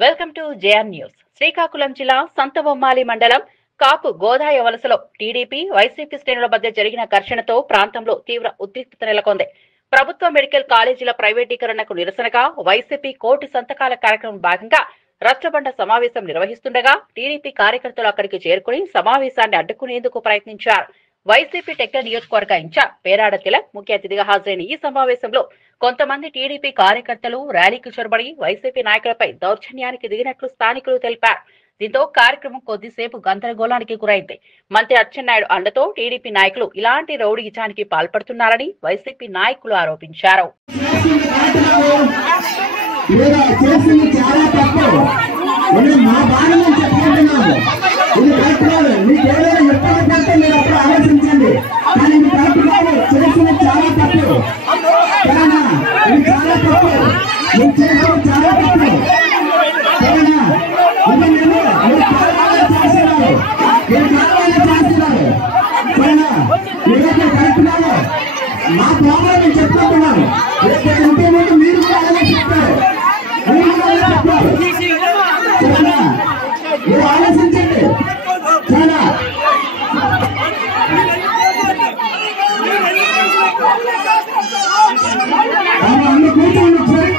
Welcome to JR news. Srikakulam జిల్లా సంతబొమ్మాలి మండలం కాపు గోదాయ వలసలో TDP YCP శ్రేణుల మధ్య జరిగిన ఘర్షణతో ప్రాంతంలో తీవ్ర ఉద్రిక్తత నెలకొంది. ప్రభుత్వ మెడికల్ కాలేజీల ప్రైవేటీకరణకు నిరసనగా వైసీపీ కోటి సంతకాల కార్యక్రమం భాగంగా రచ్చబండ సమావేశం నిర్వహిస్తుండగా టీడీపీ కార్యకర్తలు అక్కడికి చేరుకుని సమావేశాన్ని అడ్డుకునేందుకు ప్రయత్నించారు. వైసీపీ టెక్కల్ నియోజకవర్గ ఇన్ఛార్జ్ పేరాడ తిలక్ ముఖ్య అతిథిగా హాజరైన ఈ సమావేశంలో కొంతమంది టీడీపీ కార్యకర్తలు ర్యాలీకి చొరబడి వైసీపీ నాయకులపై దౌర్జన్యానికి దిగినట్లు స్థానికులు తెలిపారు. దీంతో కార్యక్రమం కొద్దిసేపు గందరగోళానికి గురైంది. మంత్రి అచ్చెన్నాయుడు అండతో టీడీపీ నాయకులు ఇలాంటి రౌడీయిజానికి పాల్పడుతున్నారని వైసీపీ నాయకులు ఆరోపించారు. మా ప్రాబ్లం నేను చెప్పుకుంటున్నాను. మీరు కూడా అలాగే చెప్తారు. మీరు ఆలోచించండి. చాలా అన్ని కూర్చోండి సార్.